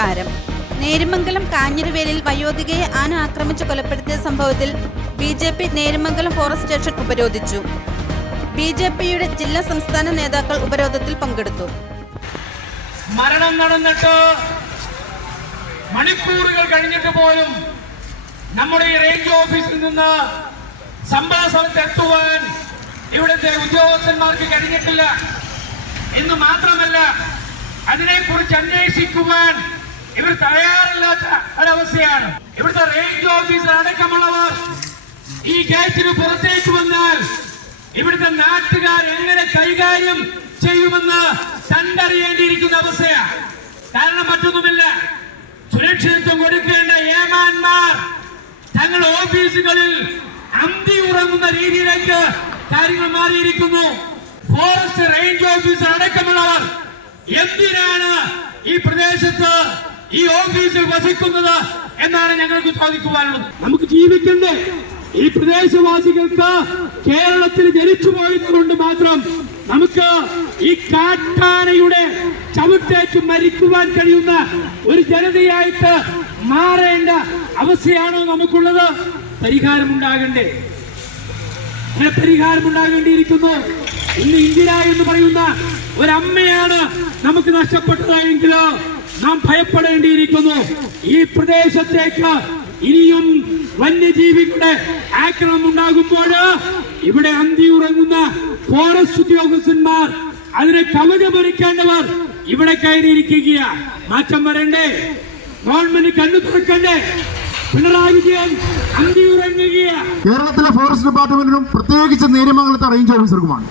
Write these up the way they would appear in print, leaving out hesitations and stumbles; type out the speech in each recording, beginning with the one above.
പ്രതികാരം. നേര്യമംഗലം കാഞ്ഞിരവേലിൽ വയോധികയെ ആന ആക്രമിച്ച് കൊലപ്പെടുത്തിയ സംഭവത്തിൽ BJP നേര്യമംഗലം ഫോറസ്റ്റ് സ്റ്റേഷൻ ഉപരോധിച്ചു. BJPയുടെ ജില്ലാ സംസ്ഥാന നേതാക്കൾ ഉപരോധത്തിൽ പങ്കെടുത്തു. മരണം നടന്നിട്ട് മണിക്കൂറുകൾ കഴിഞ്ഞിട്ട് പോലും നമ്മുടെ ഈ റേഞ്ച് ഓഫീസിൽ നിന്ന് സംഭവ സ്ഥലത്തെത്തുവാൻ ഇവിടുത്തെ ഉദ്യോഗസ്ഥന്മാർക്ക് കഴിഞ്ഞിട്ടില്ല എന്ന് മാത്രമല്ല, അതിനെക്കുറിച്ച് അന്വേഷിക്കുവാൻ ഇവർ തയ്യാറില്ലാത്ത ഒരവസ്ഥയാണ്. ഇവിടുത്തെ റേഞ്ച് ഓഫീസർ അടക്കമുള്ളവർ ഈ ഗേറ്റിന് പുറത്തേക്ക് വന്നാൽ ഇവിടുത്തെ നാട്ടുകാർ എങ്ങനെ കൈകാര്യം ചെയ്യുമെന്ന് കണ്ടറിയേണ്ടിയിരിക്കുന്ന അവസ്ഥയാണ്. കാരണം മറ്റൊന്നുമില്ല, സുരക്ഷിതത്വം കൊടുക്കേണ്ട ഏമാന്മാർ തങ്ങളുടെ ഓഫീസുകളിൽ അന്തി ഉറങ്ങുന്ന രീതിയിലേക്ക് കാര്യങ്ങൾ മാറിയിരിക്കുന്നു. ഫോറസ്റ്റ് റേഞ്ച് ഓഫീസർ അടക്കമുള്ളവർ എന്തിനാണ് ഈ പ്രദേശത്ത് ഈ ഓഫീസിൽ വസിക്കുന്നത് എന്നാണ് ഞങ്ങൾക്ക് ചോദിക്കുവാനുള്ളത്. നമുക്ക് ജീവിക്കണ്ടേ? ഈ പ്രദേശവാസികൾക്ക് കേരളത്തിൽ ജനിച്ചു പോയതുകൊണ്ട് മാത്രം നമുക്ക് ഈ കാട്ടാനയുടെ ചവിട്ടേറ്റ് മരിക്കുവാൻ കഴിയുന്ന ഒരു ജനതയായിട്ട് മാറേണ്ട അവസ്ഥയാണോ നമുക്കുള്ളത്? പരിഹാരമുണ്ടാകണ്ടേ? അങ്ങനെ പരിഹാരമുണ്ടാകേണ്ടിയിരിക്കുന്നു. ഇന്ന് ഇന്ദിര എന്ന് പറയുന്ന ഒരമ്മയാണ് നമുക്ക് നഷ്ടപ്പെട്ടതായെങ്കിലോ നാം ഭയപ്പെടേണ്ടിയിരിക്കുന്നു. ഈ പ്രദേശത്തേക്ക് ഇനിയും വന്യജീവികളുടെ ആക്രമണം ഉണ്ടാകുമ്പോൾ ഇവിടെ അന്തി ഉറങ്ങുന്ന ഫോറസ്റ്റ് ഉദ്യോഗസ്ഥന്മാർ, അതിനെ കവചമൊരുക്കേണ്ടവർ ഇവിടെ കയറിയിരിക്കുക. മാറ്റം വരണ്ടേ? ഗവൺമെന്റ് കണ്ണു തുറക്കണ്ടേ? പിണറായി വിജയൻ അന്തി ഉറങ്ങുക. കേരളത്തിലെ ഫോറസ്റ്റ് ഡിപ്പാർട്ട്മെന്റിനും പ്രത്യേകിച്ച് നേര്യമംഗലത്തെ റേഞ്ച് ഓഫീസർക്കുമാണ്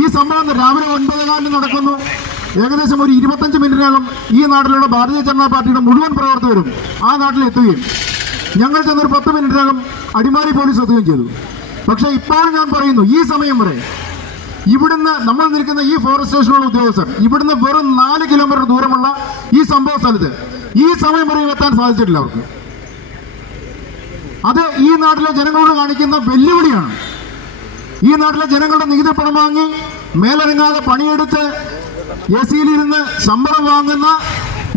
ഈ സംഭവം. രാവിലെ 9:15 നടക്കുന്നു. ഏകദേശം ഒരു 25 മിനിറ്റിനകം ഈ നാട്ടിലുള്ള ഭാരതീയ ജനതാ പാർട്ടിയുടെ മുഴുവൻ പ്രവർത്തകരും ആ നാട്ടിലെത്തുകയും ഞങ്ങൾ ചെന്നൊരു 10 മിനിറ്റിനകം അടിമാലി പോലീസ് എത്തുകയും ചെയ്തു. പക്ഷേ ഇപ്പോൾ ഞാൻ പറയുന്നു, ഈ സമയം വരെ ഇവിടുന്ന് നമ്മൾ നിൽക്കുന്ന ഈ ഫോറസ്റ്റ് സ്റ്റേഷനുള്ള ഉദ്യോഗസ്ഥർ ഇവിടുന്ന് വെറും 4 കിലോമീറ്റർ ദൂരമുള്ള ഈ സംഭവ സ്ഥലത്ത് ഈ സമയം വരെ എത്താൻ സാധിച്ചിട്ടില്ല അവർക്ക്. അത് ഈ നാട്ടിലെ ജനങ്ങളോട് കാണിക്കുന്ന വെല്ലുവിളിയാണ്. ഈ നാട്ടിലെ ജനങ്ങളുടെ നികുതി പണം വാങ്ങി മേലനങ്ങാതെ പണിയെടുത്ത് AC-യിലിരുന്ന് ശമ്പളം വാങ്ങുന്ന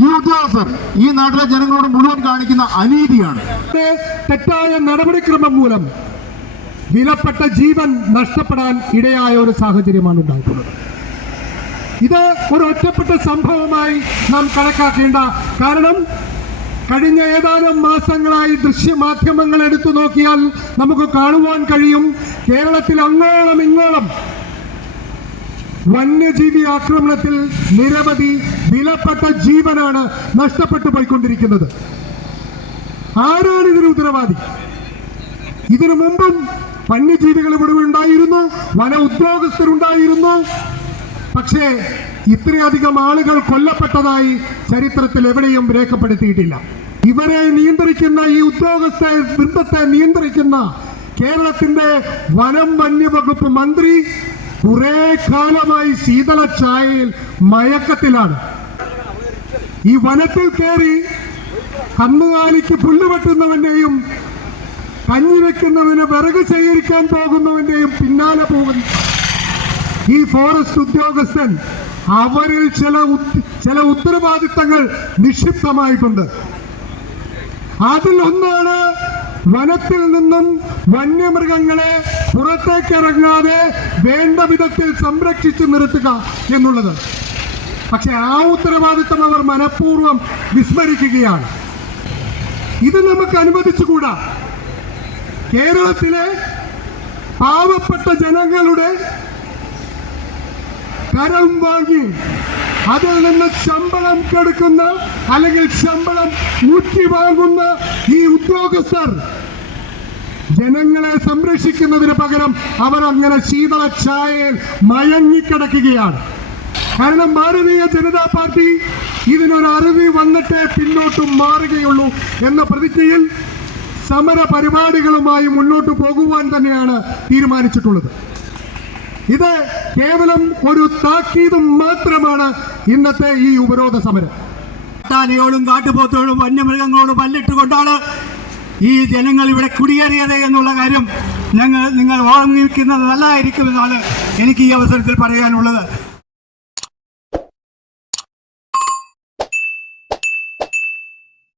ഈ ഉദ്യോഗസ്ഥർ ഈ നാട്ടിലെ ജനങ്ങളോട് മുഴുവൻ കാണിക്കുന്ന അനീതിയാണ്. തെറ്റായ നടപടിക്രമം മൂലം വിലപ്പെട്ട ജീവൻ നഷ്ടപ്പെടാൻ ഇടയായ ഒരു സാഹചര്യമാണ് ഉണ്ടായിട്ടുള്ളത്. ഇത് ഒരു ഒറ്റപ്പെട്ട സംഭവമായി നാം കണക്കാക്കേണ്ട. കാരണം കഴിഞ്ഞ ഏതാനും മാസങ്ങളായി ദൃശ്യമാധ്യമങ്ങൾ എടുത്തു നോക്കിയാൽ നമുക്ക് കാണുവാൻ കഴിയും, കേരളത്തിൽ അങ്ങോളം ഇങ്ങോളം വന്യജീവി ആക്രമണത്തിൽ നിരവധി വിലപ്പെട്ട ജീവനാണ് നഷ്ടപ്പെട്ടു പോയിക്കൊണ്ടിരിക്കുന്നത്. ആരാണ് ഇതിന് ഉത്തരവാദി? ഇതിനു മുമ്പും വന്യജീവികൾ ഇവിടെ ഉണ്ടായിരുന്നു, വന ഉദ്യോഗസ്ഥരുണ്ടായിരുന്നു. പക്ഷേ ഇത്രയധികം ആളുകൾ കൊല്ലപ്പെട്ടതായി ചരിത്രത്തിൽ എവിടെയും രേഖപ്പെടുത്തിയിട്ടില്ല. ഇവരെ നിയന്ത്രിക്കുന്ന ഈ ഉദ്യോഗസ്ഥ വൃന്ദത്തെ നിയന്ത്രിക്കുന്ന കേരളത്തിന്റെ വനം വന്യവകുപ്പ് മന്ത്രി കുറെ കാലമായി ശീതള ചായയിൽ മയക്കത്തിലാണ്. ഈ വനത്തിൽ കയറി കന്നുകാലിക്ക് പുല്ല് വെട്ടുന്നവന്റെയും കഞ്ഞി വെക്കുന്നവന് വിറക് ശേഖരിക്കാൻ പോകുന്നവന്റെയും പിന്നാലെ പോകുന്നു ഈ ഫോറസ്റ്റ് ഉദ്യോഗസ്ഥൻ. അവരിൽ ചില ഉത്തരവാദിത്തങ്ങൾ നിക്ഷിപ്തമായിട്ടുണ്ട്. അതിൽ ഒന്നാണ് വനത്തിൽ നിന്നും വന്യമൃഗങ്ങളെ പുറത്തേക്കിറങ്ങാതെ വേണ്ട വിധത്തിൽ സംരക്ഷിച്ചു നിർത്തുക എന്നുള്ളത്. പക്ഷെ ആ ഉത്തരവാദിത്തം അവർ മനഃപൂർവ്വം വിസ്മരിക്കുകയാണ്. ഇത് നമുക്ക് അനുവദിച്ചുകൂടാ. കേരളത്തിലെ പാവപ്പെട്ട ജനങ്ങളുടെ കരം വാങ്ങി അതിൽ നിന്ന് ശമ്പളം കെടുക്കുന്ന അല്ലെങ്കിൽ ശമ്പളം ഊറ്റി വാങ്ങുന്ന ഈ ഉദ്യോഗസ്ഥർ ജനങ്ങളെ സംരക്ഷിക്കുന്നതിന് പകരം അവർ അങ്ങനെ ശീതള ചായയിൽ മയങ്ങിക്കിടക്കുകയാണ്. കാരണം ഭാരതീയ ജനതാ പാർട്ടി ഇതിനൊരു അറുതി വന്നിട്ടേ പിന്നോട്ട് മാറുകയുള്ളൂ എന്ന പ്രതിജ്ഞയിൽ സമര പരിപാടികളുമായി മുന്നോട്ട് പോകുവാൻ തന്നെയാണ് തീരുമാനിച്ചിട്ടുള്ളത്. ഇത് കേവലം ഒരു താക്കീതും മാത്രമാണ് ഇന്നത്തെ ഈ ഉപരോധ സമരം. കാട്ടാനയോടും കാട്ടുപോത്തോടും വന്യമൃഗങ്ങളോടും പല്ലിട്ടുകൊണ്ടാണ് ഈ ജനങ്ങൾ ഇവിടെ കുടിയേറിയത് എന്നുള്ള കാര്യം നിങ്ങൾ ഓർമ്മിക്കുന്നത് നല്ലതായിരിക്കുമെന്നാണ് എനിക്ക് ഈ അവസരത്തിൽ പറയാനുള്ളത്.